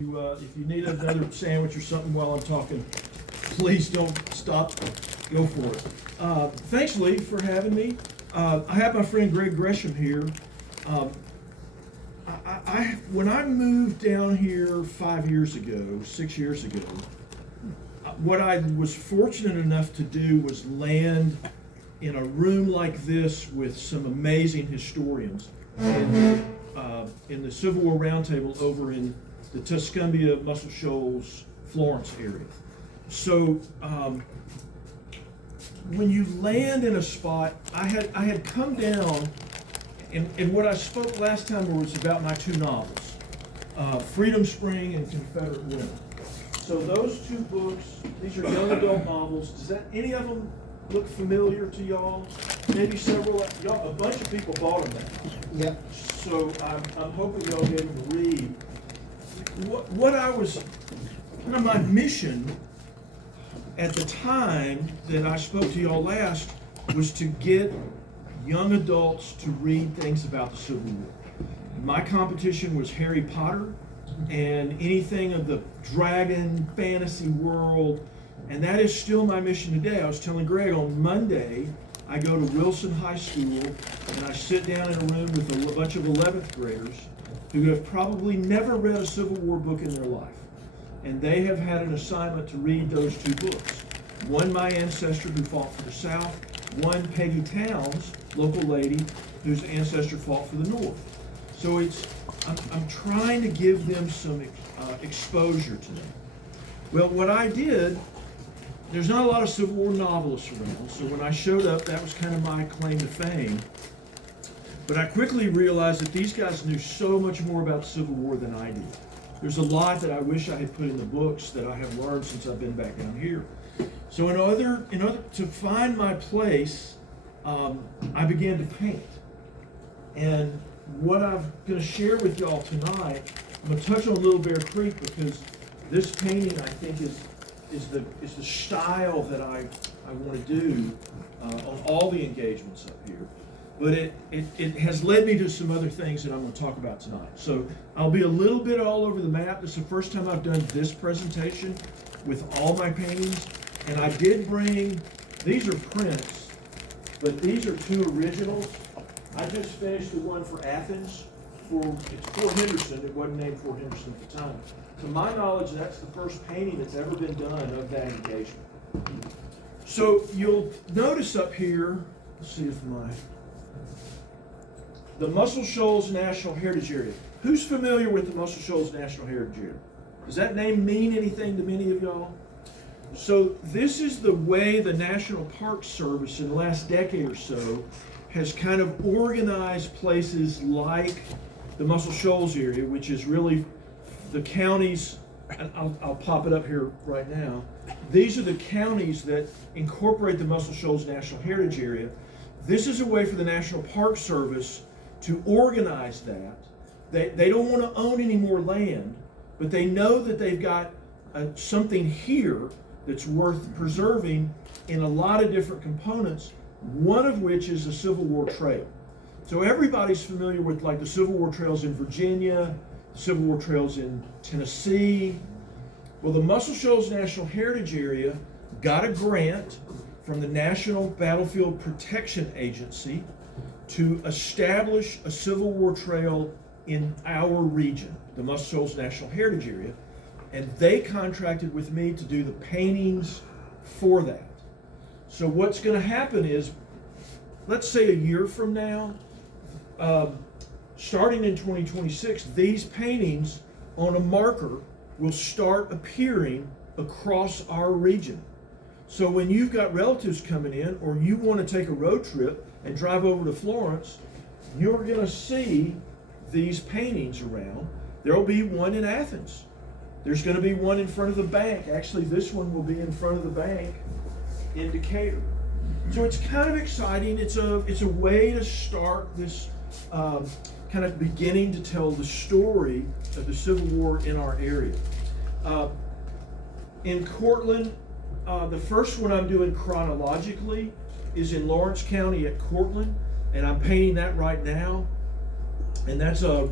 If you need another sandwich or something while I'm talking, please don't stop. Go for it. Thanks, Lee, for having me. I have my friend Greg Gresham here. When I moved down here 5 years ago, 6 years ago, what I was fortunate enough to do was land in a room like this with some amazing historians in the Civil War Roundtable over in the Tuscumbia, Muscle Shoals, Florence area. So when you land in a spot, I had come down, and what I spoke last time was about my two novels, Freedom Spring and Confederate Women. So those two books, these are young adult novels. Does that any of them look familiar to y'all? Maybe several. Y'all, a bunch of people bought them now. Yep. So I'm hoping y'all get them to read. What I was, kind of my mission at the time that I spoke to y'all last was to get young adults to read things about the Civil War. My competition was Harry Potter and anything of the dragon fantasy world, and that is still my mission today. I was telling Greg on Monday, I go to Wilson High School and I sit down in a room with a bunch of 11th graders who have probably never read a Civil War book in their life. And they have had an assignment to read those two books. One, my ancestor who fought for the South, one, Peggy Towns, local lady, whose ancestor fought for the North. So I'm trying to give them some exposure to them. Well, what I did, there's not a lot of Civil War novelists around, so when I showed up, that was kind of my claim to fame. But I quickly realized that these guys knew so much more about the Civil War than I did. There's a lot that I wish I had put in the books that I have learned since I've been back down here. So in order to find my place, I began to paint. And what I'm going to share with y'all tonight, I'm going to touch on Little Bear Creek because this painting I think is the style that I want to do on all the engagements up here. But it has led me to some other things that I'm going to talk about tonight. So I'll be a little bit all over the map. This is the first time I've done this presentation with all my paintings. And I did bring, these are prints, but these are two originals. I just finished the one for Athens. It's Fort Henderson. It wasn't named Fort Henderson at the time. To my knowledge, that's the first painting that's ever been done of that engagement. So you'll notice up here, let's see if the Muscle Shoals National Heritage Area. Who's familiar with the Muscle Shoals National Heritage Area? Does that name mean anything to many of y'all? So this is the way the National Park Service in the last decade or so has kind of organized places like the Muscle Shoals area, which is really the counties, and I'll pop it up here right now. These are the counties that incorporate the Muscle Shoals National Heritage Area. This is a way for the National Park Service to organize that. They don't want to own any more land, but they know that they've got something here that's worth preserving in a lot of different components, one of which is a Civil War trail. So everybody's familiar with like the Civil War trails in Virginia, Civil War trails in Tennessee. Well, the Muscle Shoals National Heritage Area got a grant from the National Battlefield Protection Agency to establish a Civil War trail in our region, the Muscle Shoals National Heritage Area, and they contracted with me to do the paintings for that. So what's going to happen is, let's say a year from now, starting in 2026, these paintings on a marker will start appearing across our region. So when you've got relatives coming in, or you want to take a road trip and drive over to Florence, you're going to see these paintings around. There'll be one in Athens. There's going to be one in front of the bank. Actually, this one will be in front of the bank in Decatur. So it's kind of exciting. It's a way to start this kind of beginning to tell the story of the Civil War in our area. In Cortland, the first one I'm doing chronologically is in Lawrence County at Cortland, and I'm painting that right now. And that's a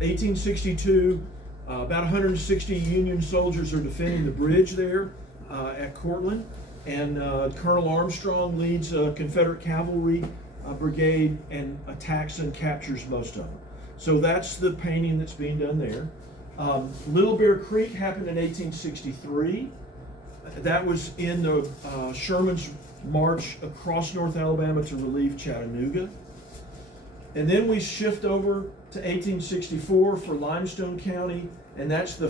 1862 About 160 Union soldiers are defending the bridge there at Cortland, and Colonel Armstrong leads a Confederate cavalry brigade and attacks and captures most of them. So that's the painting that's being done there. Little Bear Creek happened in 1863. That was in the Sherman's march across North Alabama to relieve Chattanooga. And then we shift over to 1864 for Limestone County, and that's the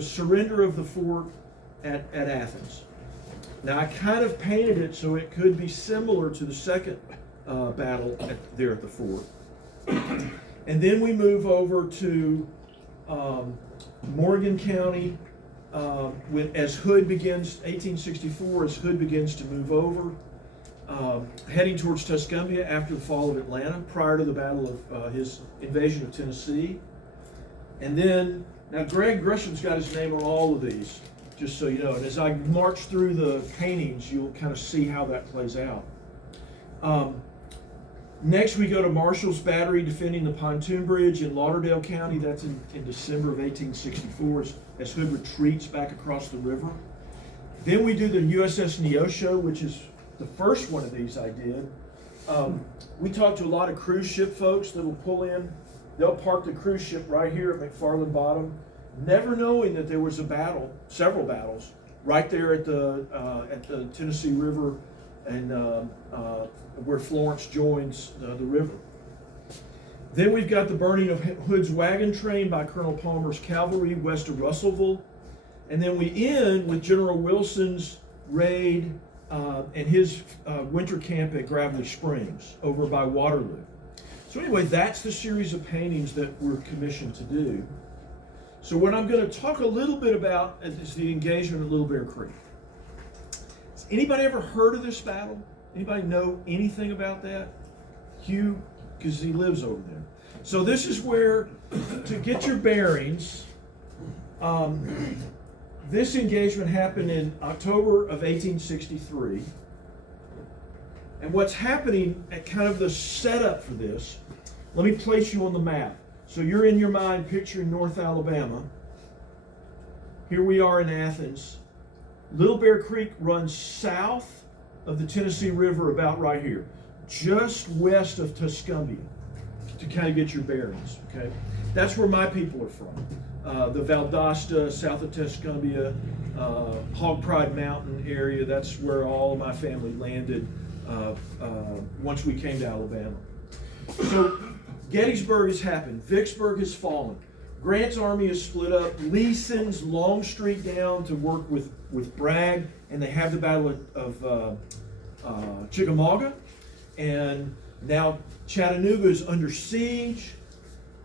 surrender of the fort at Athens. Now I kind of painted it so it could be similar to the second battle there at the fort. And then we move over to Morgan County as Hood begins, 1864, as Hood begins to move over, heading towards Tuscumbia after the fall of Atlanta, prior to the battle of his invasion of Tennessee. And then, now Greg Gresham's got his name on all of these, just so you know. And as I march through the paintings, you'll kind of see how that plays out. Next, we go to Marshall's Battery defending the pontoon bridge in Lauderdale County. That's in December of 1864 as Hood retreats back across the river. Then we do the USS Neosho, which is the first one of these I did. We talked to a lot of cruise ship folks that will pull in. They'll park the cruise ship right here at McFarland Bottom, never knowing that there was a battle, several battles, right there at the Tennessee River and where Florence joins the river. Then we've got the burning of Hood's wagon train by Colonel Palmer's cavalry west of Russellville. And then we end with General Wilson's raid and his winter camp at Gravelly Springs over by Waterloo. So anyway, that's the series of paintings that we're commissioned to do. So what I'm going to talk a little bit about is the engagement at Little Bear Creek. Has anybody ever heard of this battle? Anybody know anything about that? Hugh, because he lives over there. So this is where, to get your bearings, this engagement happened in October of 1863. And what's happening at kind of the setup for this, let me place you on the map. So you're in your mind picturing North Alabama. Here we are in Athens. Little Bear Creek runs south of the Tennessee River about right here, just west of Tuscumbia, to kind of get your bearings, okay? That's where my people are from. The Valdosta, south of Tuscumbia, Hog Pride Mountain area, that's where all of my family landed once we came to Alabama. So Gettysburg has happened. Vicksburg has fallen. Grant's army is split up. Lee sends Longstreet down to work with Bragg, and they have the Battle of Chickamauga. And now Chattanooga is under siege.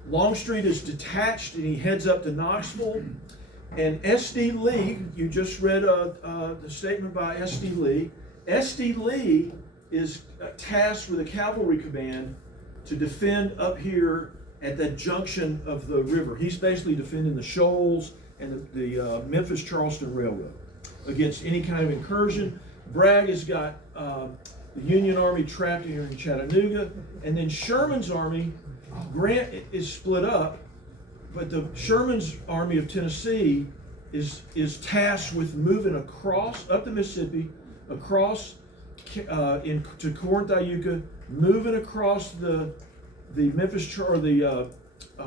Longstreet is detached, and he heads up to Knoxville. And S.D. Lee, you just read the statement by S.D. Lee. S.D. Lee is tasked with a cavalry command to defend up here at that junction of the river. He's basically defending the Shoals and the Memphis-Charleston Railroad against any kind of incursion. Bragg has got the Union Army trapped here in Chattanooga, and then Sherman's army, Grant is split up, but the Sherman's army of Tennessee is tasked with moving across, up the Mississippi, across to Corinth, Iuka, moving across the Memphis or the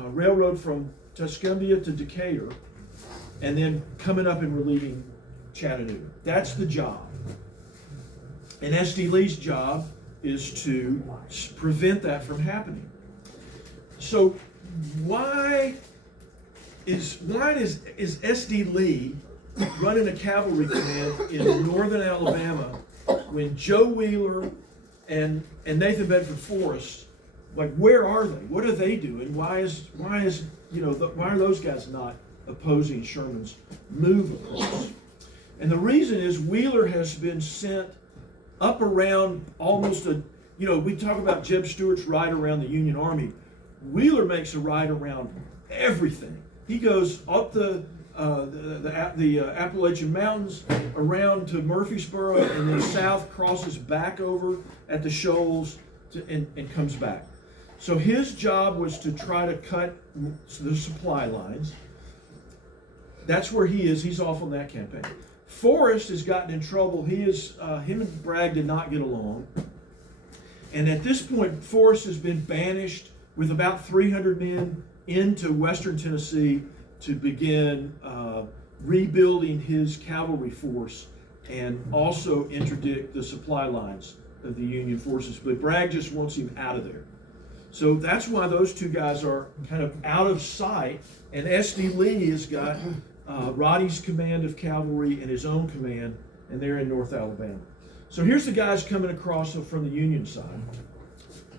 railroad from Tuscumbia to Decatur, and then coming up and relieving Chattanooga. That's the job. And S.D. Lee's job is to prevent that from happening. So why is S.D. Lee running a cavalry command in northern Alabama when Joe Wheeler and Nathan Bedford Forrest, like, where are they? What are they doing? Why are those guys not opposing Sherman's move across? And the reason is Wheeler has been sent up around almost we talk about Jeb Stuart's ride around the Union Army. Wheeler makes a ride around everything. He goes up the Appalachian Mountains, around to Murfreesboro, and then south, crosses back over at the Shoals and comes back. So his job was to try to cut the supply lines. that's where he is. He's off on that campaign. Forrest has gotten in trouble. Him and Bragg did not get along. And at this point, Forrest has been banished with about 300 men into western Tennessee to begin rebuilding his cavalry force and also interdict the supply lines of the Union forces. But Bragg just wants him out of there. So that's why those two guys are kind of out of sight. And S.D. Lee has got Roddy's command of cavalry and his own command, and they're in North Alabama. So here's the guys coming across from the Union side.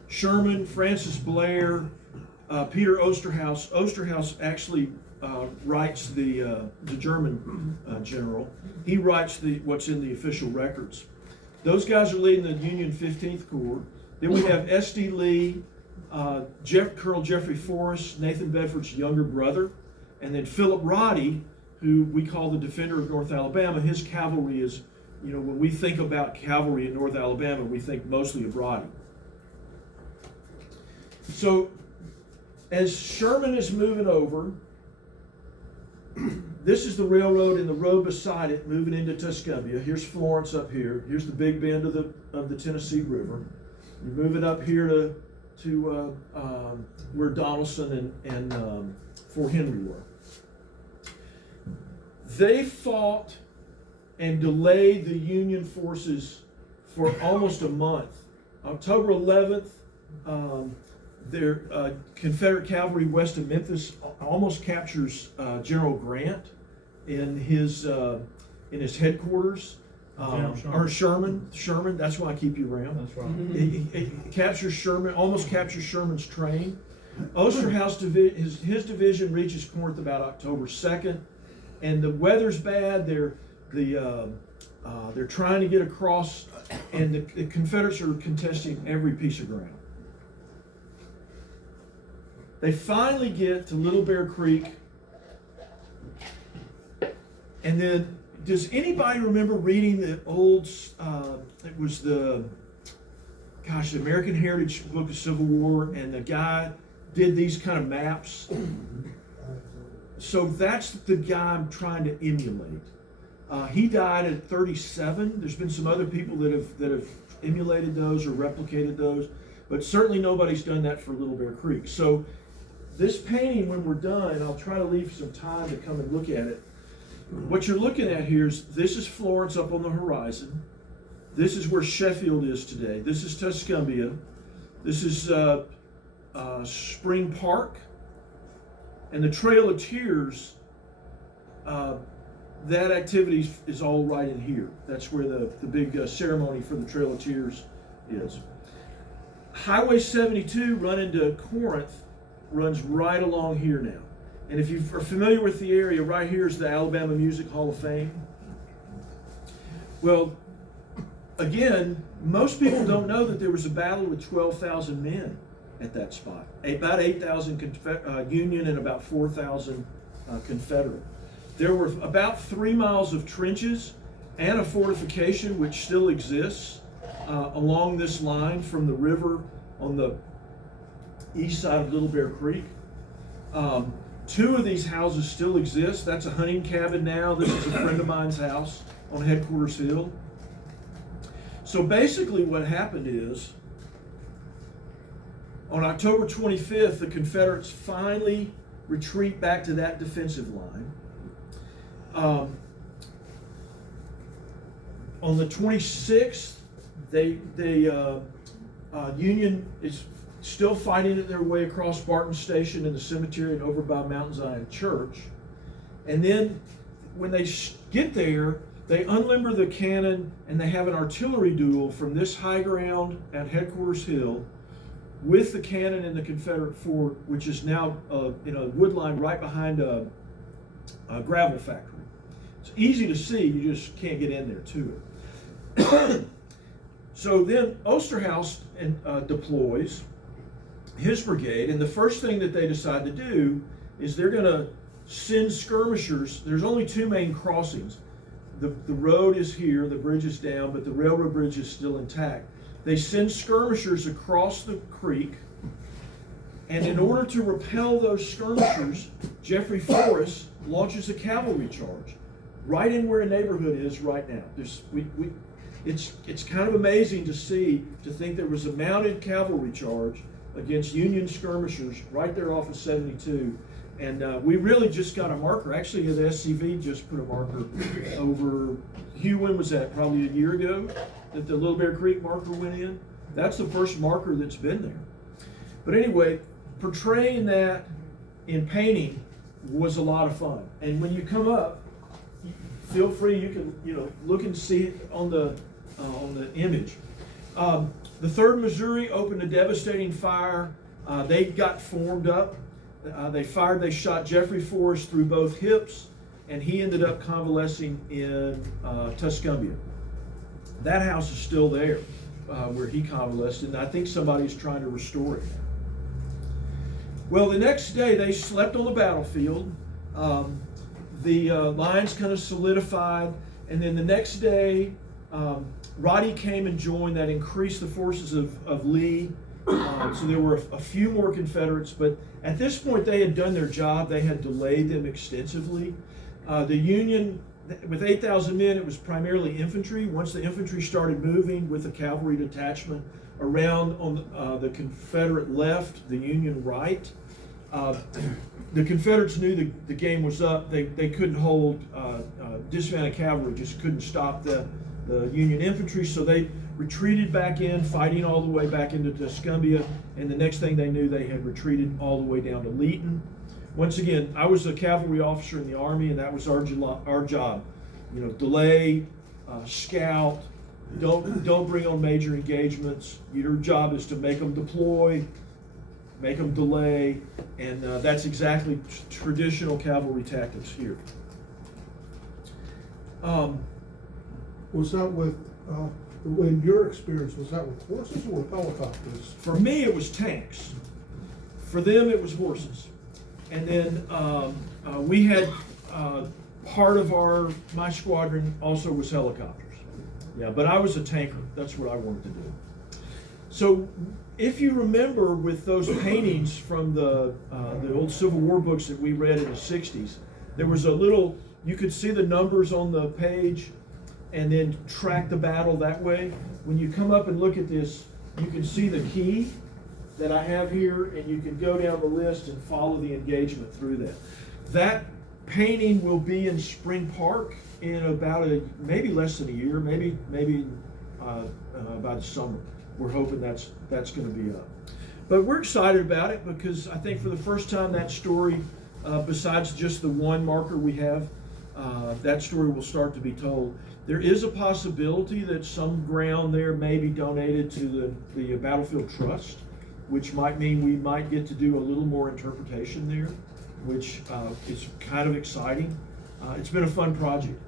Sherman, Francis Blair, Peter Osterhaus. Osterhaus actually writes the German general. He writes what's in the official records. Those guys are leading the Union 15th Corps. Then we have S.D. Lee, Colonel Jeffrey Forrest, Nathan Bedford's younger brother, and then Philip Roddy, who we call the defender of North Alabama. His cavalry is, when we think about cavalry in North Alabama, we think mostly of Roddy. So as Sherman is moving over, this is the railroad and the road beside it moving into Tuscumbia. Here's Florence up here. Here's the big bend of the Tennessee River. You move it up here to where Donelson and Fort Henry were. They fought and delayed the Union forces for almost a month. October 11th, their Confederate cavalry west of Memphis almost captures General Grant in his headquarters. Or Sherman. That's why I keep you around. That's right. He captures Sherman, almost captures Sherman's train. Osterhaus his division reaches Corinth about October 2nd, and the weather's bad. They're trying to get across, and the Confederates are contesting every piece of ground. They finally get to Little Bear Creek, and then, does anybody remember reading the old, it was the American Heritage Book of Civil War, and the guy did these kind of maps? So that's the guy I'm trying to emulate. He died at 37. There's been some other people that have emulated those or replicated those, but certainly nobody's done that for Little Bear Creek. So this painting, when we're done, I'll try to leave some time to come and look at it. What you're looking at here this is Florence up on the horizon. This is where Sheffield is today. This is Tuscumbia. This is Spring Park. And the Trail of Tears, that activity is all right in here. That's where the big ceremony for the Trail of Tears is. Highway 72 running to Corinth runs right along here now. And if you are familiar with the area, right here is the Alabama Music Hall of Fame. Well, again, most people don't know that there was a battle with 12,000 men at that spot. About 8,000 Union and about 4,000 Confederate. There were about 3 miles of trenches and a fortification which still exists along this line from the river on the east side of Little Bear Creek. 2 of these houses still exist. That's a hunting cabin now. This is a friend of mine's house on Headquarters Hill. So basically what happened is, on October 25th, the Confederates finally retreat back to that defensive line. On the 26th, Union is still fighting their way across Barton Station and the cemetery and over by Mount Zion Church. And then when they get there, they unlimber the cannon and they have an artillery duel from this high ground at Headquarters Hill with the cannon in the Confederate fort, which is now in a wood line right behind a gravel factory. It's easy to see, you just can't get in there to it. So then Osterhaus deploys his brigade, and the first thing that they decide to do is they're going to send skirmishers. There's only 2 main crossings. The road is here, the bridge is down, but the railroad bridge is still intact. They send skirmishers across the creek And in order to repel those skirmishers, Jeffrey Forrest launches a cavalry charge right in where a neighborhood is right now. It's kind of amazing to think there was a mounted cavalry charge against Union skirmishers right there off of 72. And we really just got a marker. Actually, the SCV just put a marker over, Hugh, when was that? Probably a year ago that the Little Bear Creek marker went in. That's the first marker that's been there. But anyway, portraying that in painting was a lot of fun. And when you come up, feel free, you can look and see it on the image. The 3rd Missouri opened a devastating fire. They got formed up. They shot Jeffrey Forrest through both hips, and he ended up convalescing in Tuscumbia. That house is still there where he convalesced, and I think somebody's trying to restore it now. Well, the next day they slept on the battlefield. The lines kind of solidified, and then the next day Roddy came and joined. That increased the forces of Lee. So there were a few more Confederates, but at this point they had done their job. They had delayed them extensively. The Union, with 8,000 men, it was primarily infantry. Once the infantry started moving with a cavalry detachment around on the Confederate left, the Union right, the Confederates knew the game was up. They couldn't hold dismounted cavalry, just couldn't stop the Union infantry, so they retreated back in, fighting all the way back into Tuscumbia, and the next thing they knew, they had retreated all the way down to Leeton. Once again, I was a cavalry officer in the Army, and that was our job. Delay, scout, don't bring on major engagements. Your job is to make them deploy, make them delay, and that's exactly traditional cavalry tactics here. Was that with, in your experience, was that with horses or with helicopters? For me, it was tanks. For them, it was horses. And then we had part of my squadron also was helicopters. Yeah, but I was a tanker. That's what I wanted to do. So if you remember with those paintings from the old Civil War books that we read in the 60s, there was a little, you could see the numbers on the page and then track the battle that way. When you come up and look at this, you can see the key that I have here, and you can go down the list and follow the engagement through that. That painting will be in Spring Park in about maybe less than a year, maybe by the summer. We're hoping that's going to be up. But we're excited about it because I think for the first time that story, besides just the one marker we have, that story will start to be told. There is a possibility that some ground there may be donated to the Battlefield Trust, which might mean we might get to do a little more interpretation there, which is kind of exciting. It's been a fun project.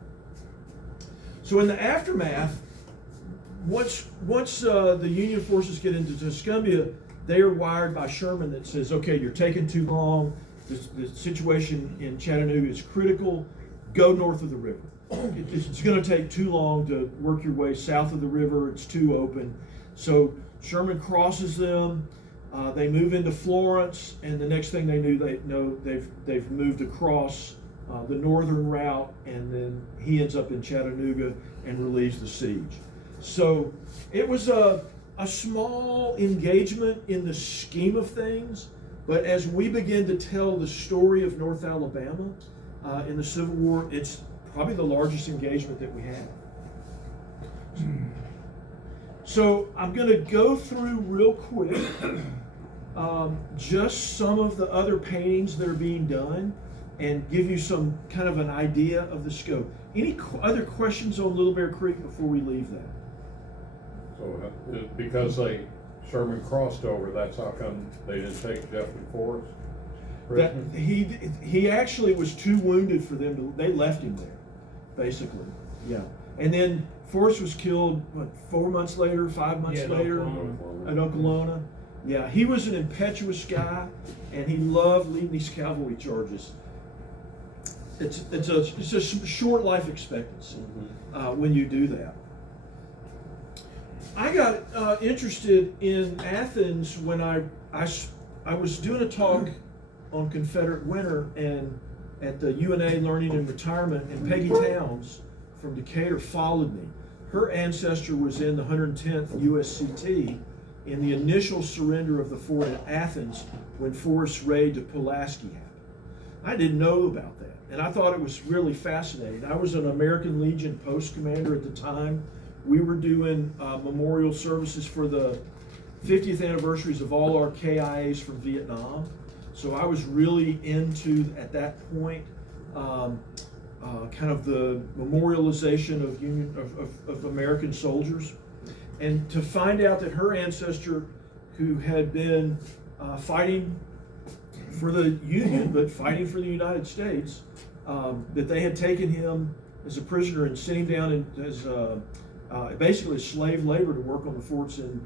So in the aftermath, once the Union forces get into Tuscumbia, they are wired by Sherman that says, okay, you're taking too long, the situation in Chattanooga is critical, go north of the river. It's going to take too long to work your way south of the river, it's too open. So Sherman crosses them, they move into Florence, and the next thing they know they've moved across the northern route, and then he ends up in Chattanooga and relieves the siege. So it was a small engagement in the scheme of things, but as we begin to tell the story of North Alabama in the Civil War, it's probably the largest engagement that we had. So I'm going to go through real quick just some of the other paintings that are being done and give you some kind of an idea of the scope. Any other questions on Little Bear Creek before we leave that? So because Sherman crossed over, that's how come they didn't take Jeffrey Forrest? That he actually was too wounded for them to, they left him there, basically. Yeah. And then Forrest was killed, 4 months later, 5 months later at Okolona. Yeah, he was an impetuous guy, and he loved leading these cavalry charges. It's a short life expectancy when you do that. I got interested in Athens when I I was doing a talk on Confederate winter and at the UNA Learning and Retirement, and Peggy Towns from Decatur followed me. Her ancestor was in the 110th USCT in the initial surrender of the fort at Athens when Forrest's raid to Pulaski happened. I didn't know about that, and I thought it was really fascinating. I was an American Legion post commander at the time. We were doing memorial services for the 50th anniversaries of all our KIAs from Vietnam. So I was really into, at that point, kind of the memorialization of American soldiers. And to find out that her ancestor, who had been fighting for the Union, but fighting for the United States, that they had taken him as a prisoner and sent him down as basically slave labor to work on the forts in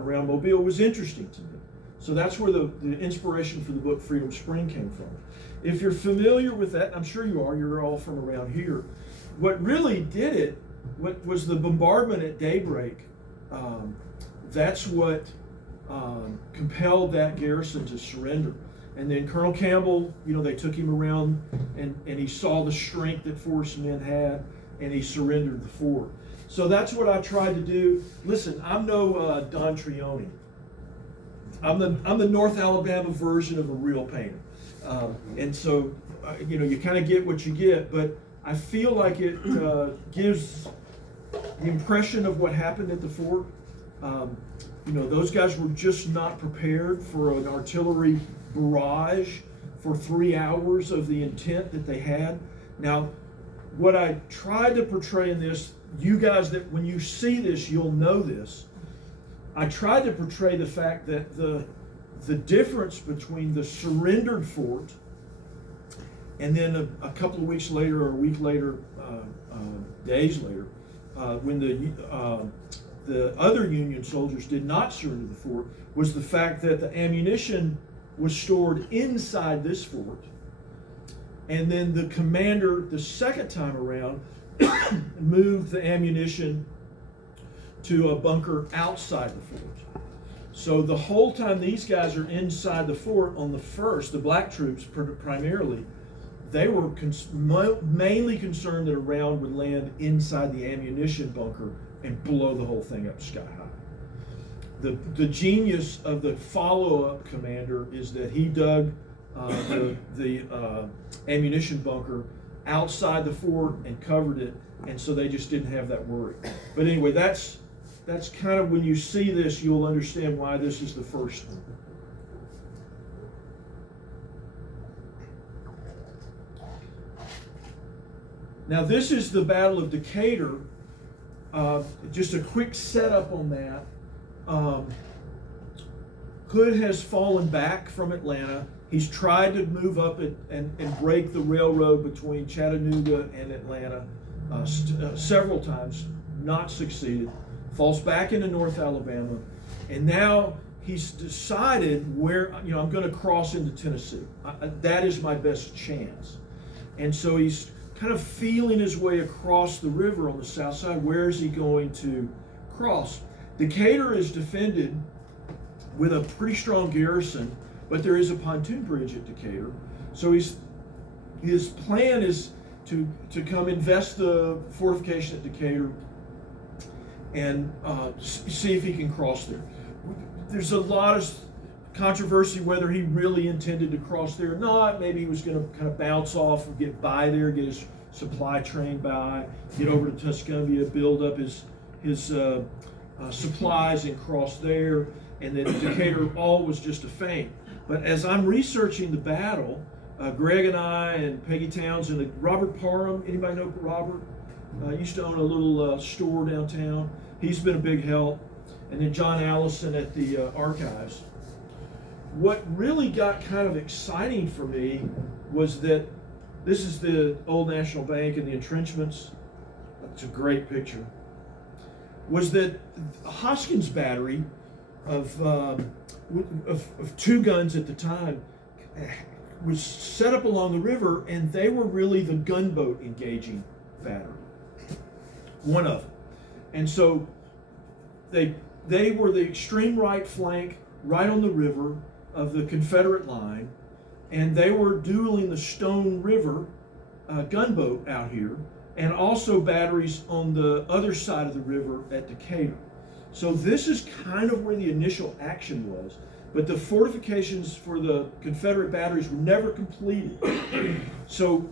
around Mobile, was interesting to me. So that's where the inspiration for the book Freedom Spring came from. If you're familiar with that, I'm sure you are, you're all from around here. What really did it, what was the bombardment at daybreak, that's what compelled that garrison to surrender. And then Colonel Campbell, they took him around and he saw the strength that Forrest's men had, and he surrendered the fort. So that's what I tried to do. Listen, I'm no Don Trione. I'm the North Alabama version of a real painter. And so, you kind of get what you get, but I feel like it gives the impression of what happened at the fort. Those guys were just not prepared for an artillery barrage for 3 hours of the intent that they had. Now, what I tried to portray in this, you guys, that when you see this, you'll know this. I tried to portray the fact that the difference between the surrendered fort and then a couple of weeks later or a week later, days later, when the other Union soldiers did not surrender the fort, was the fact that the ammunition was stored inside this fort. And then the commander, the second time around, moved the ammunition to a bunker outside the fort. So the whole time these guys are inside the fort on the first, the black troops primarily, they were mainly concerned that a round would land inside the ammunition bunker and blow the whole thing up sky high. The genius of the follow-up commander is that he dug the ammunition bunker outside the fort and covered it, and so they just didn't have that worry. But anyway, that's kind of, when you see this, you'll understand why this is the first one. Now this is the Battle of Decatur. Just a quick setup on that. Hood has fallen back from Atlanta. He's tried to move up it and break the railroad between Chattanooga and Atlanta several times, not succeeded. Falls back into North Alabama, and now he's decided where, I'm going to cross into Tennessee. That is my best chance. And so he's kind of feeling his way across the river on the south side. Where is he going to cross? Decatur is defended with a pretty strong garrison, but there is a pontoon bridge at Decatur. So his plan is to come invest the fortification at Decatur and see if he can cross there. There's a lot of controversy whether he really intended to cross there or not. Maybe he was going to kind of bounce off and get by there, get his supply train by, get over to Tuscumbia, build up his supplies and cross there, and then Decatur all was just a feint. But as I'm researching the battle, Greg and I and Peggy Towns and Robert Parham, anybody know Robert? Used to own a little store downtown. He's been a big help. And then John Allison at the archives. What really got kind of exciting for me was that this is the old National Bank and the entrenchments. That's a great picture. Was that Hoskins battery of 2 guns at the time was set up along the river, and they were really the gunboat engaging battery. One of them. And so they were the extreme right flank, right on the river, of the Confederate line, and they were dueling the Stone River gunboat out here, and also batteries on the other side of the river at Decatur. So this is kind of where the initial action was, but the fortifications for the Confederate batteries were never completed. So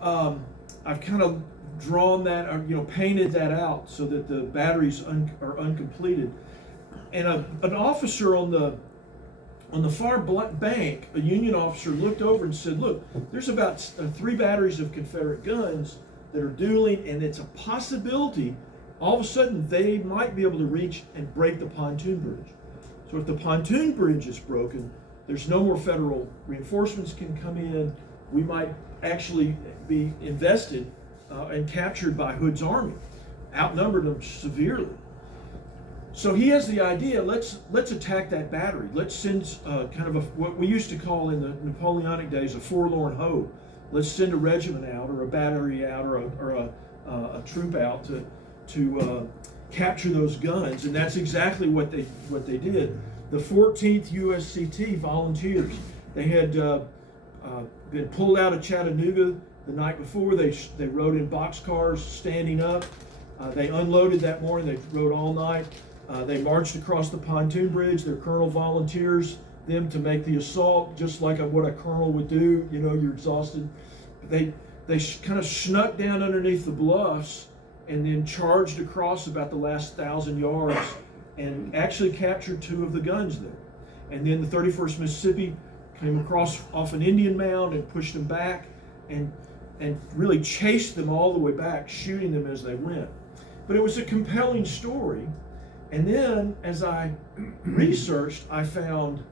I've kind of drawn that, or, painted that out so that the batteries are uncompleted. And an officer on the far bank, a Union officer, looked over and said, "Look, there's about 3 batteries of Confederate guns that are dueling, and it's a possibility all of a sudden they might be able to reach and break the pontoon bridge. So if the pontoon bridge is broken, there's no more federal reinforcements can come in. We might actually be invested and captured by Hood's army, outnumbered them severely." So he has the idea, let's attack that battery. Let's send kind of what we used to call in the Napoleonic days a forlorn hope. Let's send a regiment out, or a battery out, or a troop out to capture those guns, and that's exactly what they did. The 14th USCT volunteers, they had been pulled out of Chattanooga the night before. They rode in boxcars, standing up. They unloaded that morning. They rode all night. They marched across the pontoon bridge. Their colonel volunteers them to make the assault, just like what a colonel would do. You're exhausted. They kind of snuck down underneath the bluffs and then charged across about the last 1,000 yards and actually captured 2 of the guns there. And then the 31st Mississippi came across off an Indian mound and pushed them back and really chased them all the way back, shooting them as they went. But it was a compelling story. And then, as I researched, I found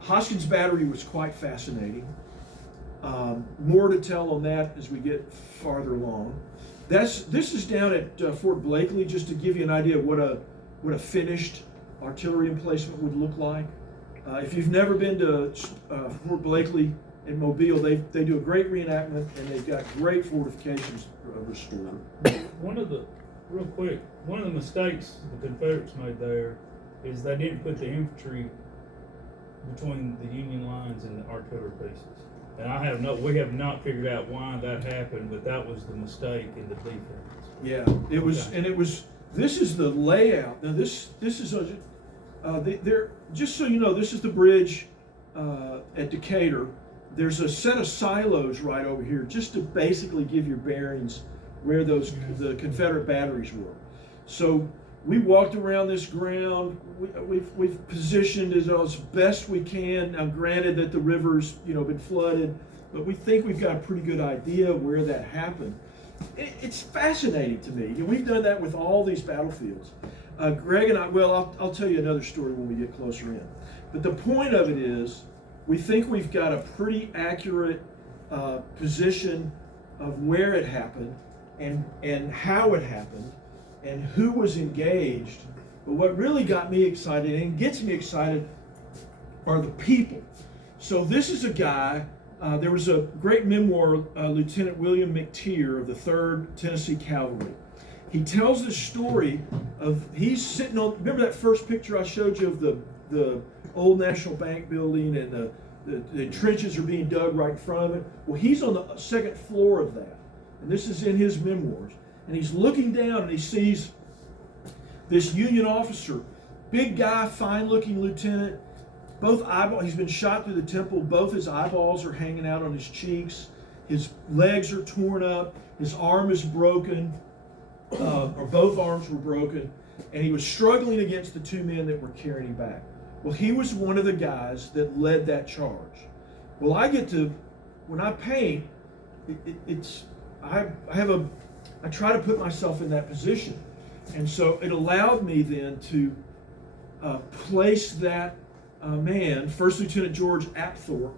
Hoskins Battery was quite fascinating. More to tell on that as we get farther along. This is down at Fort Blakely, just to give you an idea of what a finished artillery emplacement would look like. If you've never been to Fort Blakely in Mobile, they do a great reenactment, and they've got great fortifications restored. Real quick, one of the mistakes the Confederates made there is they didn't put the infantry between the Union lines and the artillery pieces. And we have not figured out why that happened, but that was the mistake in the defense. Yeah, it was, Okay. and it was. This is the layout. Now this is there. Just so you know, this is the bridge at Decatur. There's a set of silos right over here, just to basically give your bearings where the Confederate batteries were. So we walked around this ground. We've positioned as best we can. Now, granted that the river's been flooded, but we think we've got a pretty good idea of where that happened. It's fascinating to me. We've done that with all these battlefields. Greg and I. Well, I'll tell you another story when we get closer in. But the point of it is, we think we've got a pretty accurate position of where it happened and how it happened and who was engaged. But what really got me excited and gets me excited are the people. So this is a guy, there was a great memoir, Lieutenant William McTeer of the 3rd Tennessee Cavalry. He tells the story of, he's sitting on, remember that first picture I showed you of the old National Bank building, and the trenches are being dug right in front of it? Well, he's on the 2nd floor of that. And this is in his memoirs. And he's looking down and he sees this Union officer, big guy, fine-looking lieutenant, both eyeballs, he's been shot through the temple, both his eyeballs are hanging out on his cheeks, his legs are torn up, his arm is broken, or both arms were broken, and he was struggling against the 2 men that were carrying him back. Well, he was one of the guys that led that charge. Well, when I paint, I try to put myself in that position. And so it allowed me then to place that man, First Lieutenant George Apthorpe,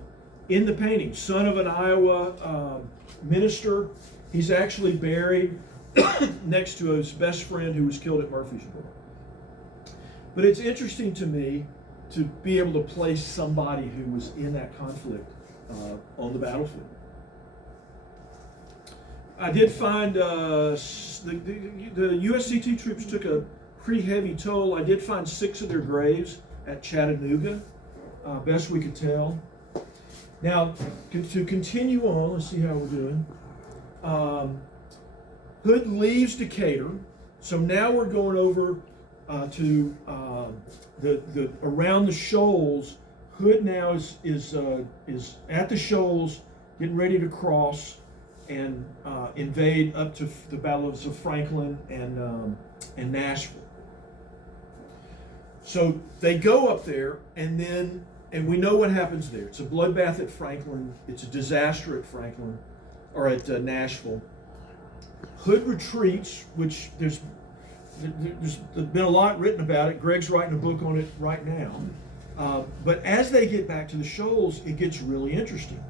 in the painting, son of an Iowa minister. He's actually buried next to his best friend who was killed at Murfreesboro. But it's interesting to me to be able to place somebody who was in that conflict on the battlefield. I did find the USCT troops took a pretty heavy toll. I did find 6 of their graves at Chattanooga. best we could tell. Now, to continue on, let's see how we're doing. Hood leaves Decatur, so now we're going over to the around the Shoals. Hood now is at the Shoals, getting ready to cross and invade up to the battles of Franklin and Nashville. So they go up there, and we know what happens there. It's a bloodbath at Franklin. It's a disaster at Franklin, or at Nashville. Hood retreats, which there's been a lot written about it. Greg's writing a book on it right now. But as they get back to the Shoals, it gets really interesting.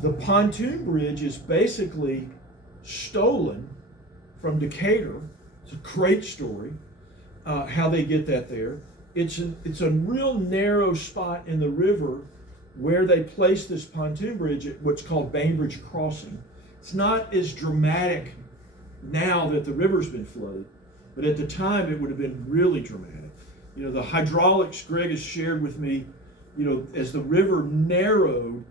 The pontoon bridge is basically stolen from Decatur. It's a great story, how they get that there. It's a real narrow spot in the river where they place this pontoon bridge at what's called Bainbridge Crossing. It's not as dramatic now that the river's been flooded, but at the time it would have been really dramatic. You know, the hydraulics Greg has shared with me, you know, as the river narrowed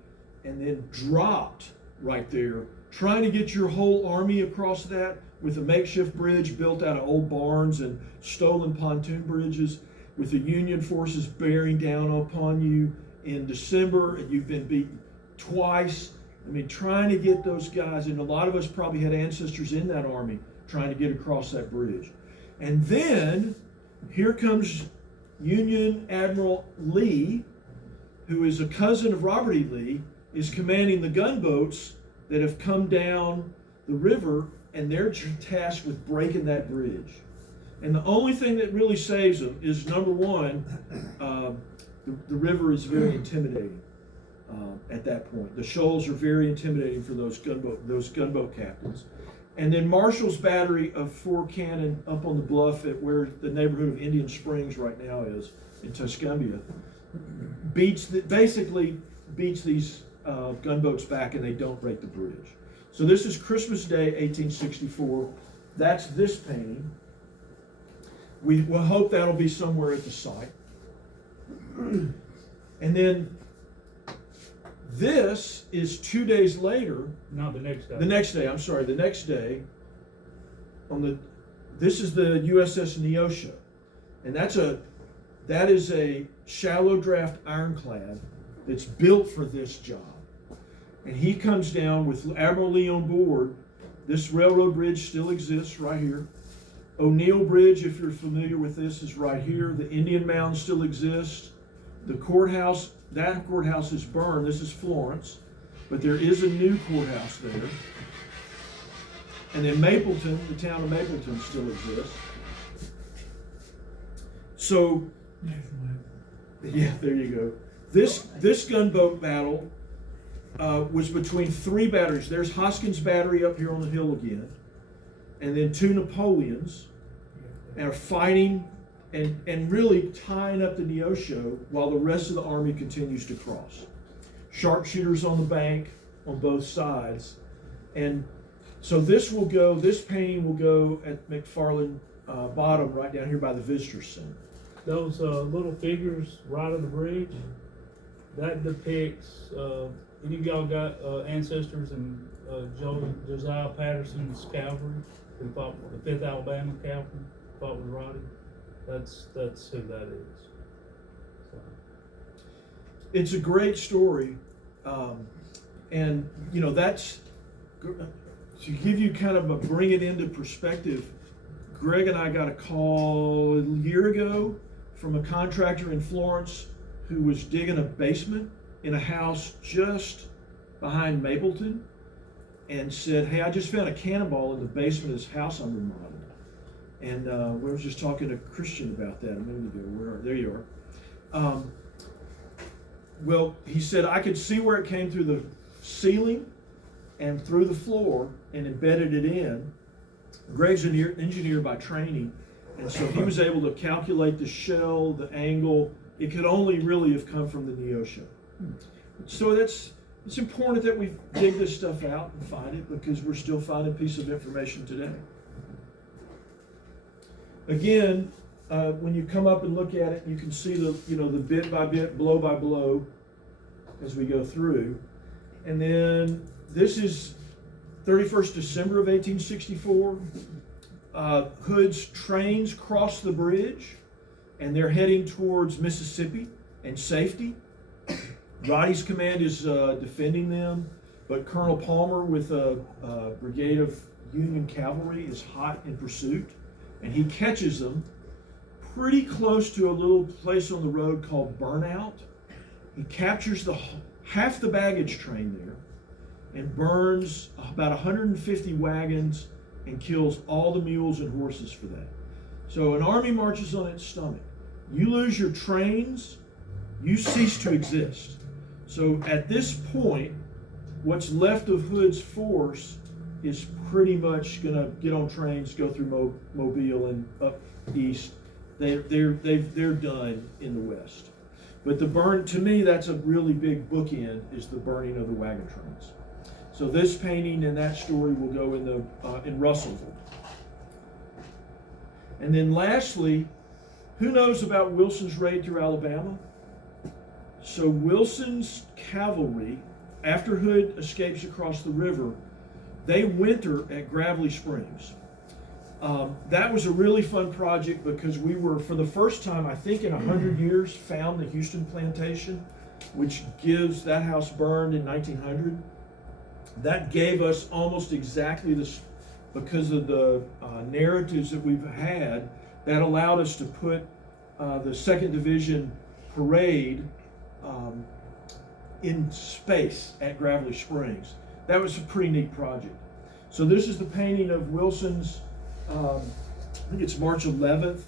and then dropped right there, trying to get your whole army across that with a makeshift bridge built out of old barns and stolen pontoon bridges, with the Union forces bearing down upon you in December, and you've been beaten twice. I mean, trying to get those guys, and a lot of us probably had ancestors in that army trying to get across that bridge. And then here comes Union Admiral Lee, who is a cousin of Robert E. Lee, is commanding the gunboats that have come down the river, and they're tasked with breaking that bridge. And the only thing that really saves them is, number one, the river is very intimidating at that point. The shoals are very intimidating for those gunboat captains. And then Marshall's battery of 4 cannon up on the bluff at where the neighborhood of Indian Springs right now is, in Tuscumbia, basically beats these gunboats back, and they don't break the bridge. So this is Christmas Day, 1864. That's this painting. We will hope that'll be somewhere at the site. And then this is 2 days later. No, the next day. The next day, I'm sorry, the next day. This is the USS Neosho. And that is a shallow draft ironclad that's built for this job. And he comes down with Admiral Lee on board. This railroad bridge still exists right here. O'Neill Bridge, if you're familiar with this, is right here. The Indian Mound still exists. The courthouse, that courthouse is burned. This is Florence, but there is a new courthouse there. And then Mapleton, the town of Mapleton, still exists. So, yeah, there you go. This gunboat battle was between 3 batteries. There's Hoskins Battery up here on the hill again, and then 2 Napoleons, and are fighting and really tying up the Neosho while the rest of the army continues to cross. Sharpshooters on the bank on both sides. And so this painting will go at McFarland Bottom, right down here by the Visitor Center. Those little figures right of the bridge, that depicts, any of y'all got ancestors in Josiah Patterson's cavalry, who fought the 5th Alabama Cavalry, fought with Roddy? That's who that is. So. It's a great story, and you know, that's to give you kind of bring it into perspective. Greg and I got a call a year ago from a contractor in Florence who was digging a basement in a house just behind Mapleton, and said, "Hey, I just found a cannonball in the basement of this house I'm remodeling." And we were just talking to Christian about that a minute ago. There you are. Well, he said, I could see where it came through the ceiling and through the floor and embedded it in. Greg's an engineer by training, and so he was able to calculate the shell, the angle. It could only really have come from the Neosho. So it's important that we dig this stuff out and find it, because we're still finding pieces of information today. Again, when you come up and look at it, you can see the bit by bit, blow by blow, as we go through. And then this is 31st December of 1864. Hood's trains cross the bridge, and they're heading towards Mississippi and safety. Roddy's command is defending them, but Colonel Palmer with a brigade of Union cavalry is hot in pursuit, and he catches them pretty close to a little place on the road called Burnout. He captures half the baggage train there and burns about 150 wagons and kills all the mules and horses for that. So an army marches on its stomach. You lose your trains, you cease to exist. So at this point, what's left of Hood's force is pretty much going to get on trains, go through Mobile and up east. They're done in the west. But to me, that's a really big bookend, is the burning of the wagon trains. So this painting and that story will go in Russellville. And then lastly, who knows about Wilson's raid through Alabama? So Wilson's cavalry, after Hood escapes across the river, they winter at Gravelly Springs. That was a really fun project because we were, for the first time, I think in 100 years, found the Houston plantation, which gives that house burned in 1900. That gave us almost exactly this, because of the narratives that we've had, that allowed us to put the 2nd Division parade in space at Gravelly Springs. That was a pretty neat project. So this is the painting of Wilson's, I think it's March 11th,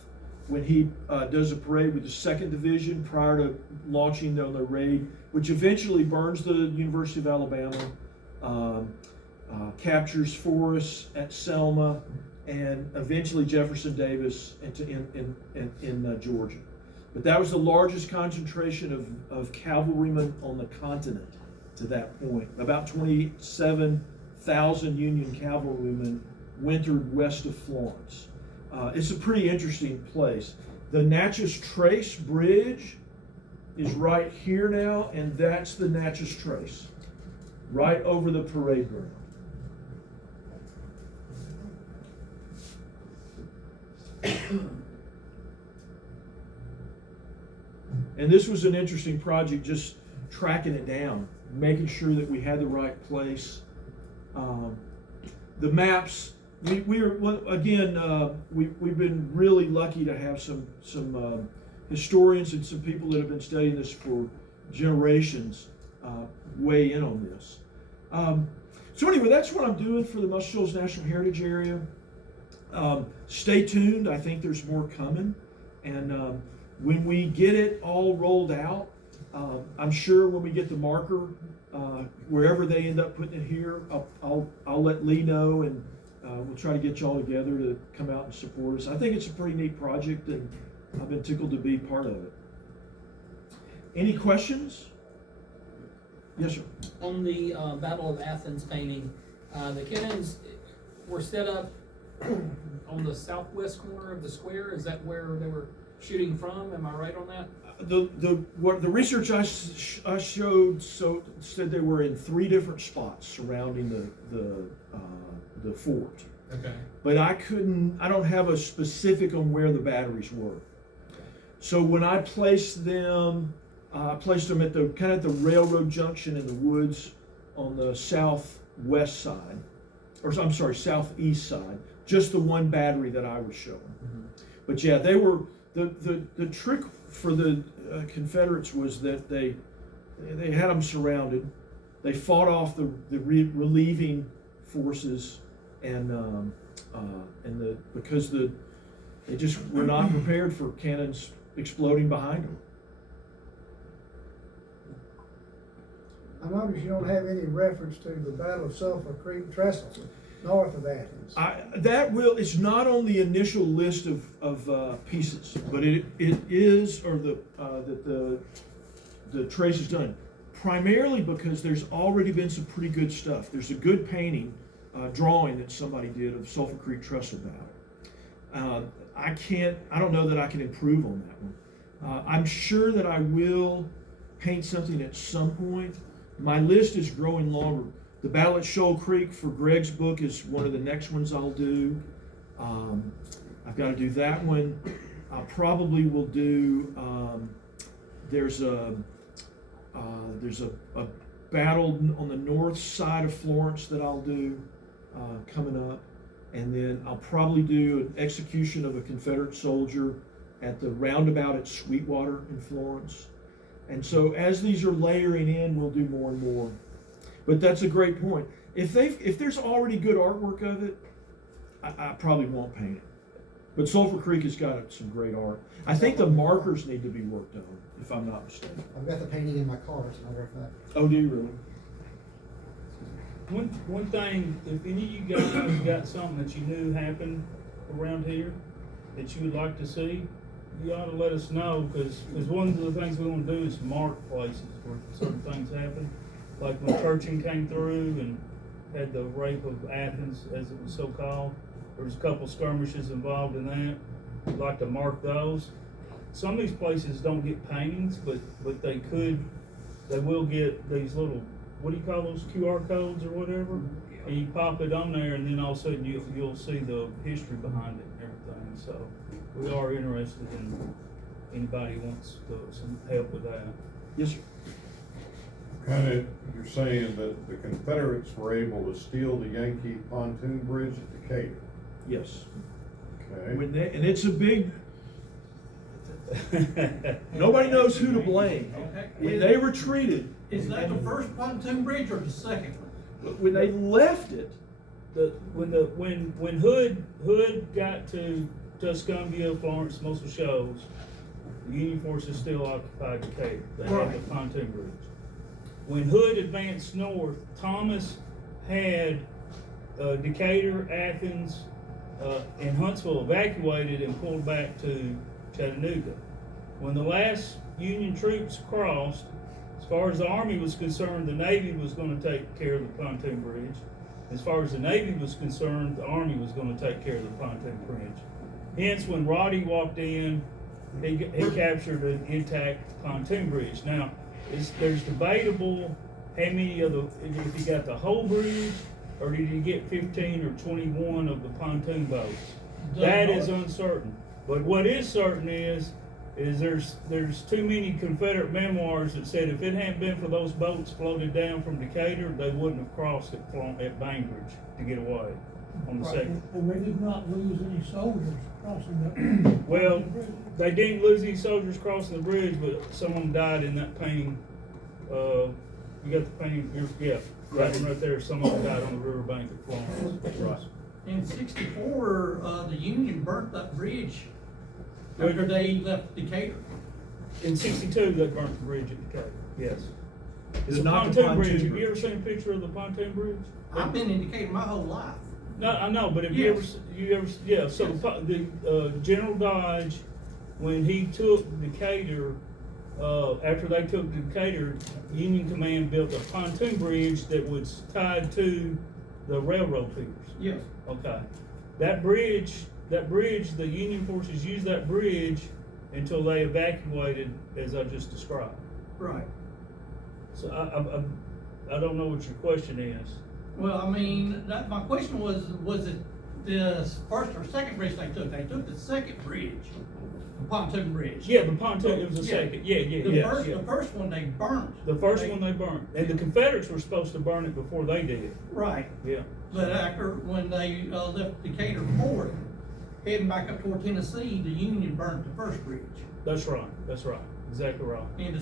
when he does a parade with the 2nd Division prior to launching on the raid, which eventually burns the University of Alabama, captures forests at Selma, and eventually Jefferson Davis in Georgia. But that was the largest concentration of cavalrymen on the continent to that point. About 27,000 Union cavalrymen wintered west of Florence. It's a pretty interesting place. The Natchez Trace Bridge is right here now, and that's the Natchez Trace, right over the parade ground. And this was an interesting project, just tracking it down, making sure that we had the right place. The maps, we've been really lucky to have some historians and some people that have been studying this for generations weigh in on this. So anyway, that's what I'm doing for the Muscle Shoals National Heritage Area. Stay tuned. I think there's more coming, and when we get it all rolled out, I'm sure when we get the marker, wherever they end up putting it here, I'll let Lee know, and we'll try to get y'all together to come out and support us. I think it's a pretty neat project, and I've been tickled to be part of it. Any questions? Yes, sir. On the Battle of Athens painting, the cannons were set up on the southwest corner of the square. Is that where they were shooting from? Am I right on that? The research I showed said they were in 3 different spots surrounding the fort. Okay. But I don't have a specific on where the batteries were. So when I placed them, I placed them at the railroad junction in the woods on the southwest side, or I'm sorry, southeast side. Just the one battery that I was showing. Mm-hmm. But yeah, they were the trick for the Confederates was that they had them surrounded. They fought off the relieving forces, and because they just were not prepared for cannons exploding behind them. I notice you don't have any reference to the Battle of Sulphur Creek Trestle, north of Athens. It's not on the initial list of pieces, but it is, or that the trace is done, primarily because there's already been some pretty good stuff. There's a good painting, drawing that somebody did of Sulphur Creek Trestle Battle. I don't know that I can improve on that one. I'm sure that I will paint something at some point. My list is growing longer. The Battle at Shoal Creek for Greg's book is one of the next ones I'll do. I've got to do that one. I probably will do, there's a battle on the north side of Florence that I'll do coming up. And then I'll probably do an execution of a Confederate soldier at the roundabout at Sweetwater in Florence. And so as these are layering in, we'll do more and more. But that's a great point. If there's already good artwork of it, I probably won't paint it. But Sulphur Creek has got some great art. I think the markers need to be worked on, if I'm not mistaken. I've got the painting in my car, as a matter of fact. Oh, do you really? One thing, if any of you guys got something that you knew happened around here that you would like to see, you ought to let us know, because one of the things we want to do is mark places where certain things happen. Like when Turchin came through and had the rape of Athens, as it was so called. There was a couple skirmishes involved in that. We'd like to mark those. Some of these places don't get paintings, but they will get these little, what do you call those, QR codes or whatever? And you pop it on there, and then all of a sudden you'll see the history behind it and everything. So we are interested in anybody who wants some help with that. Yes, sir. Kinda, you're saying that the Confederates were able to steal the Yankee pontoon bridge at Decatur. Yes. Okay. And it's a big, nobody knows who to blame. Okay. When they retreated, Is that the first pontoon bridge or the second one? when they left it, When Hood got to Tuscumbia, Florence, most of Shoals, the Union forces still occupied Decatur. They had the pontoon bridge. When Hood advanced north, Thomas had Decatur, Athens, and Huntsville evacuated and pulled back to Chattanooga. When the last Union troops crossed, as far as the Army was concerned, the Navy was going to take care of the pontoon bridge. As far as the Navy was concerned, the Army was going to take care of the pontoon bridge. Hence, when Roddy walked in, he captured an intact pontoon bridge. Now, there's debatable how many of if he got the whole bridge, or did he get 15 or 21 of the pontoon boats? That is uncertain. But what is certain is there's too many Confederate memoirs that said if it hadn't been for those boats floated down from Decatur, they wouldn't have crossed at Bainbridge to get away on the second. And we did not lose any soldiers crossing that. Well, they didn't lose any soldiers crossing the bridge, but some of them died in that painting. You got the painting, yeah, that one right there. Some of them died on the riverbank at Florence. Right. In '64, the Union burnt that bridge after they left Decatur. In '62, they burnt the bridge at Decatur. Yes. It's a not the pontoon bridge. pontoon Have you ever bridge. seen a picture of the pontoon bridge? I've been in Decatur my whole life. No, I know, but have Yes. you ever, yeah, so the General Dodge, when he took Decatur, after they took Decatur, Union Command built a pontoon bridge that was tied to the railroad piers. Yes. Okay. That bridge, the Union forces used that bridge until they evacuated, as I just described. Right. So I don't know what your question is. Well, I mean, my question was it the first or second bridge they took? They took the second bridge, the pontoon bridge. Yeah, the pontoon, it was a Yeah. second, yeah. The first one they burnt. The first one they burned, and the Confederates were supposed to burn it before they did. Right. Yeah. But after, when they left Decatur forward, heading back up toward Tennessee, the Union burnt the first bridge. That's right, exactly right. And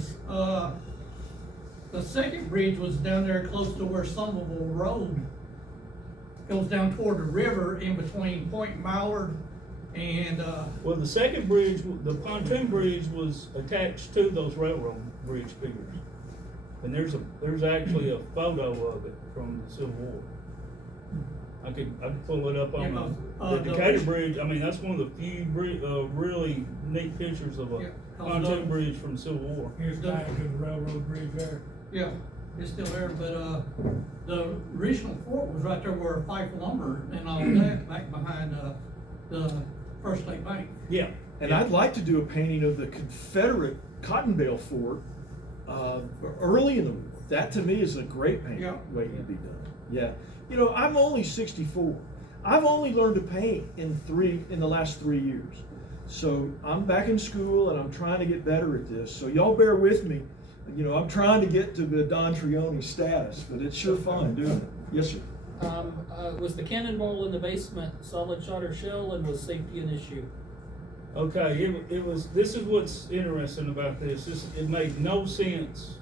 the second bridge was down there close to where Somerville Road goes down toward the river in between Point Mallard and, Well, the second bridge, the pontoon bridge was attached to those railroad bridge piers. And there's actually a photo of it from the Civil War. I could pull it up on the Decatur bridge. I mean, that's one of the few really neat pictures of a Yeah, pontoon bridge from the Civil War. Here's back to the railroad bridge there. yeah, it's still there, but, the original fort was right there where Fife Lumber and all that, back behind, the First State Bank. Yeah. And I'd like to do a painting of the Confederate cotton bale fort early in the war. That to me is a great painting Yeah. waiting to be done. Yeah. You know, I'm only 64. I've only learned to paint in the last 3 years. So I'm back in school and I'm trying to get better at this. So y'all bear with me. You know, I'm trying to get to the Don Trioni status, but it's sure fun doing it. Yes, sir. Was the cannonball in the basement solid shot or shell, and was safety an issue? Okay, it was, this is what's interesting about this, it made no sense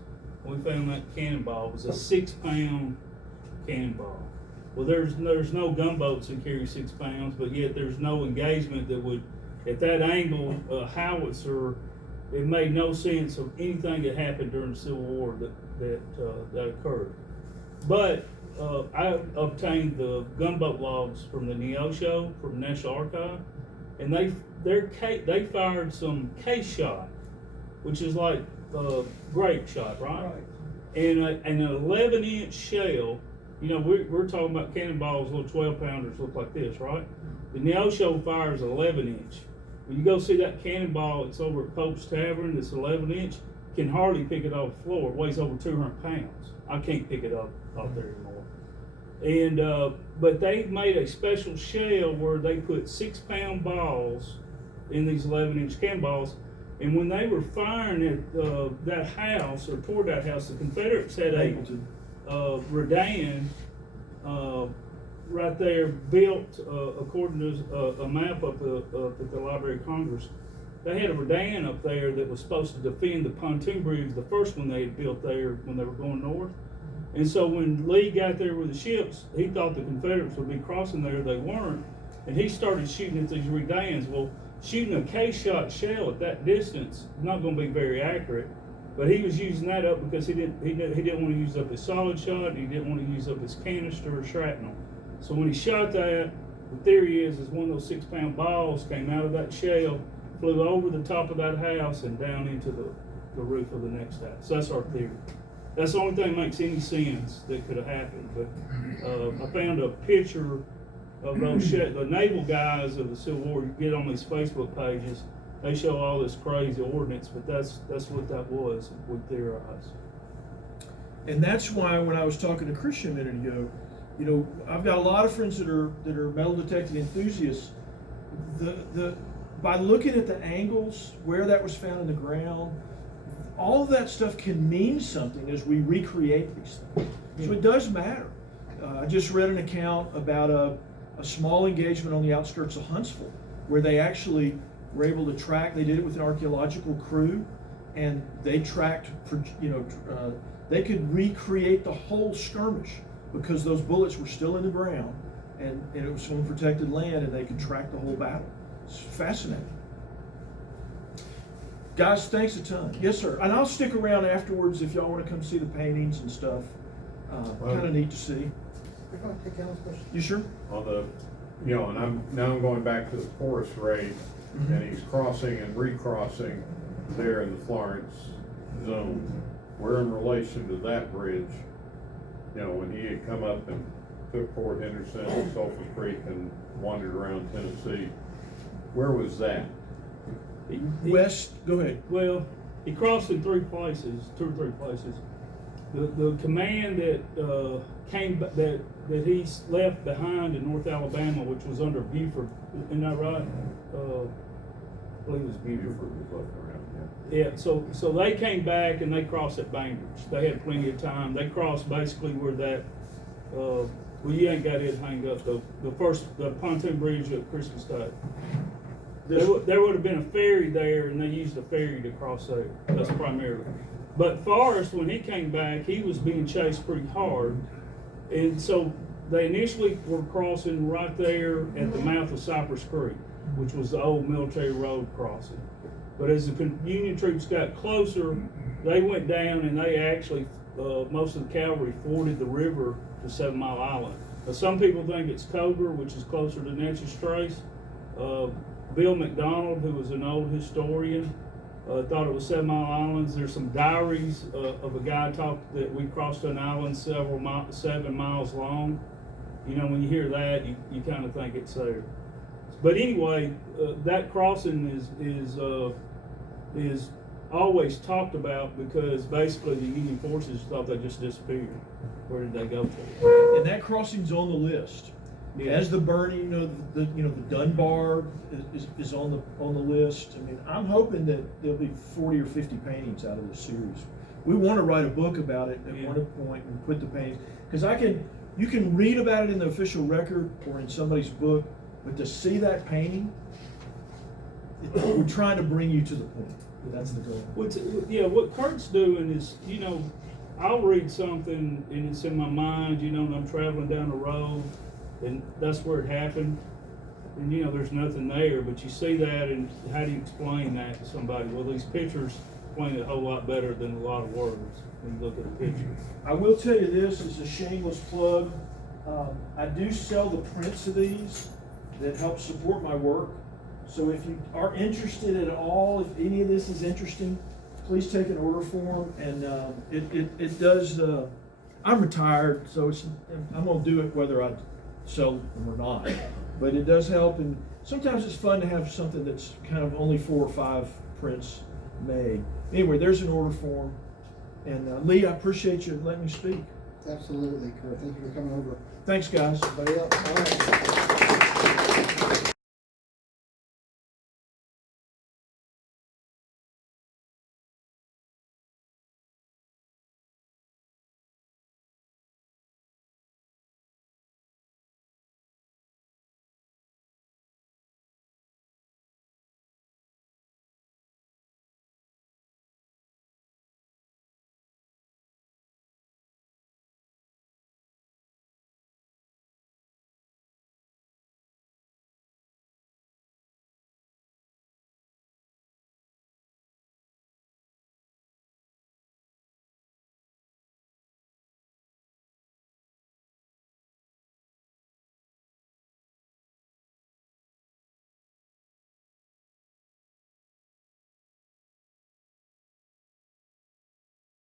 when we found that cannonball. It was a 6-pound cannonball. Well, there's no gunboats that carry 6 pounds, but yet there's no engagement that would, at that angle, howitzer, it made no sense of anything that happened during the Civil War that occurred. But I obtained the gunboat logs from the Neosho, from the National Archive, and they fired some case shot, which is like grape shot, right? And an 11-inch shell. You know, we're talking about cannonballs, little 12-pounders look like this, right? The Neosho fires 11-inch. When you go see that cannonball, it's over at Pope's Tavern, it's 11-inch, can hardly pick it off the floor. It weighs over 200 pounds. I can't pick it up off there anymore. And, but they made a special shell where they put 6-pound balls in these 11-inch cannonballs. And when they were firing at that house, or toward that house, the Confederates had a redan right there built according to a map up at the Library of Congress. They had a redan up there that was supposed to defend the pontoon bridge, the first one they had built there when they were going north. And so when Lee got there with the ships, he thought the Confederates would be crossing there. They weren't, and he started shooting at these redans. Well, shooting a case-shot shell at that distance is not going to be very accurate. But he was using that up because he didn't want to use up his solid shot. And he didn't want to use up his canister or shrapnel. So when he shot that, the theory is one of those 6-pound balls came out of that shell, flew over the top of that house and down into the roof of the next house. So that's our theory. That's the only thing that makes any sense that could have happened. But I found a picture of those the naval guys of the Civil War. You get on these Facebook pages, they show all this crazy ordnance, but that's what that was, we theorize. And that's why when I was talking to Christian a minute ago, you know, I've got a lot of friends that are metal detecting enthusiasts. By looking at the angles, where that was found in the ground, all of that stuff can mean something as we recreate these things. So it does matter. I just read an account about a small engagement on the outskirts of Huntsville, where they actually were able to track. They did it with an archaeological crew, and they tracked for, they could recreate the whole skirmish because those bullets were still in the ground, and it was on protected land, and they could track the whole battle. It's fascinating. Guys, thanks a ton. Yes, sir. And I'll stick around afterwards if y'all want to come see the paintings and stuff. Kind of neat to see. If I take Alan's question. You sure? On the, and I'm going back to the Forest raid, and he's crossing and recrossing there in the Florence zone. Where in relation to that bridge, when he had come up and took Fort Henderson and Sulphur Creek and wandered around Tennessee, where was that? West, go ahead. Well, he crossed in 3 places, 2 or 3 places. The command that that he left behind in North Alabama, which was under Buford, isn't that right? I believe it was Buford. Was left around, Yeah, so they came back and they crossed at Bainbridge. They had plenty of time. They crossed basically where that, well, you ain't got it hanged up, the pontoon bridge at Christmas Day. There would have been a ferry there, and they used a ferry to cross there. That's primarily. But Forrest, when he came back, he was being chased pretty hard. And so they initially were crossing right there at the mouth of Cypress Creek, which was the old military road crossing. But as the Union troops got closer, they went down and they actually, most of the cavalry forded the river to 7 Mile Island. Now, some people think it's Coger, which is closer to Natchez Trace. Bill McDonald, who was an old historian, thought it was 7 Mile Islands. There's some diaries of a guy talked that we crossed an island 7 miles long. When you hear that, you kind of think it's there. But anyway, that crossing is always talked about because basically the Union forces thought they just disappeared. Where did they go to? And that crossing's on the list. Yeah. As the burning of the Dunbar is on the list. I mean, I'm hoping that there'll be 40 or 50 paintings out of this series. We want to write a book about it at Yeah. one point and put the paintings, because you can read about it in the official record or in somebody's book, but to see that painting, we're trying to bring you to the point. That's the goal. What Kurt's doing is, I'll read something and it's in my mind, and I'm traveling down the road and that's where it happened. And there's nothing there, but you see that, and how do you explain that to somebody? Well, these pictures explain it a whole lot better than a lot of words when you look at a picture. I will tell you this is a shameless plug. I do sell the prints of these that help support my work. So if you are interested at all, if any of this is interesting, please take an order form. And it does. I'm retired, so I'm gonna do it whether I sell them or not. But it does help, and sometimes it's fun to have something that's kind of only 4 or 5 prints made. Anyway, there's an order form. And Lee, I appreciate you letting me speak. Absolutely, Kurt. Thank you for coming over. Thanks, guys. Everybody else? All right.